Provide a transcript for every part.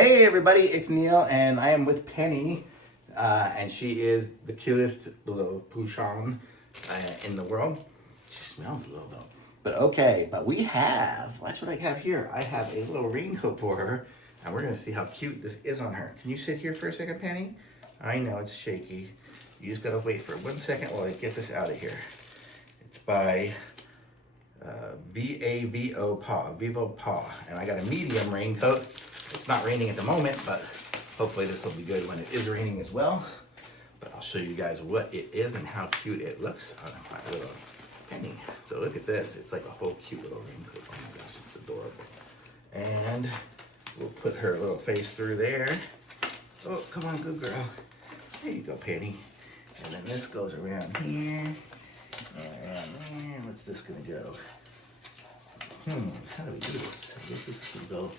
Hey everybody, it's Neil and I am with Penny and she is the cutest little Pouchon in the world. She smells a little though. But we have, watch what I have here. I have a little raincoat for her and we're gonna see how cute this is on her. Can you sit here for a second, Penny? I know it's shaky. You just gotta wait for 1 second while I get this out of here. It's by VavoPaw, and I got a medium raincoat. It's not raining at the moment, but hopefully this will be good when it is raining as well. But I'll show you guys what it is and how cute it looks on my little Penny. So look at this, it's like a whole cute little raincoat. Oh my gosh, it's adorable. And we'll put her little face through there. Oh, come on, good girl. There you go, Penny. And then this goes around here. And around there. What's this gonna go? How do we do this? I guess this is gonna go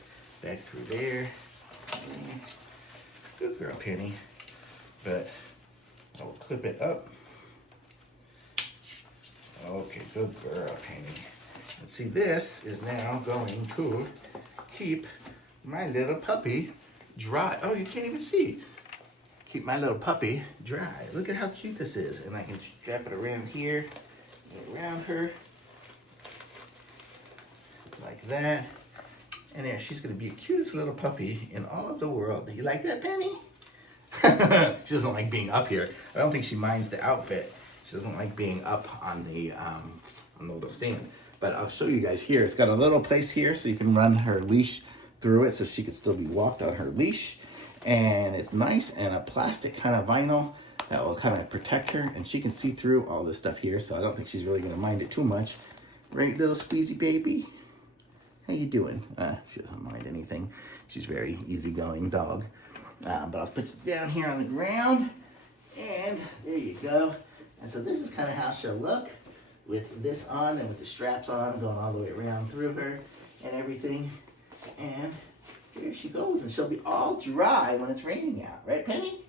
back through there. Good girl, Penny. But I'll clip it up. Okay, good girl, Penny. And see, this is now going to keep my little puppy dry. Oh, you can't even see. Keep my little puppy dry. Look at how cute this is. And I can strap it around here, around her, like that. And there, she's gonna be the cutest little puppy in all of the world. Do you like that, Penny? She doesn't like being up here. I don't think she minds the outfit. She doesn't like being up on the little stand. But I'll show you guys here. It's got a little place here so you can run her leash through it so she can still be walked on her leash. And it's nice and a plastic kind of vinyl that will kind of protect her, and she can see through all this stuff here, so I don't think she's really gonna mind it too much. Right, little squeezy baby? How you doing? She doesn't mind anything. She's a very easygoing dog. But I'll put you down here on the ground, and there you go. And so this is kind of how she'll look with this on and with the straps on, going all the way around through her and everything. And here she goes, and she'll be all dry when it's raining out. Right, Penny?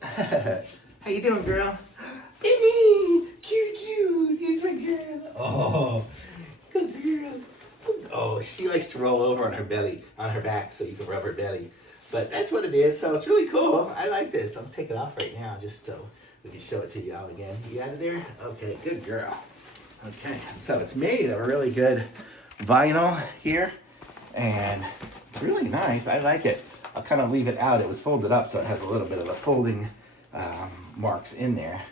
How you doing, girl? Penny! Cute! It's my girl. Oh, good girl. Oh, she likes to roll over on her belly, on her back, so you can rub her belly. But that's what it is, so it's really cool. I like this. I'll take it off right now just so we can show it to y'all again. You out of there? Okay, good girl. Okay, so it's made of a really good vinyl here. And it's really nice. I like it. I'll kind of leave it out. It was folded up, so it has a little bit of the folding marks in there.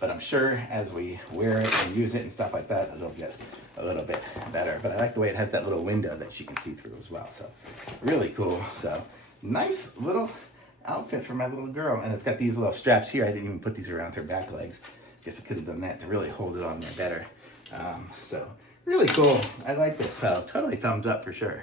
But I'm sure as we wear it and use it and stuff like that, it'll get a little bit better. But I like the way it has that little window that she can see through as well. So really cool. So nice little outfit for my little girl. And it's got these little straps here. I didn't even put these around her back legs. Guess I could have done that to really hold it on there better. So really cool. I like this. So totally thumbs up for sure.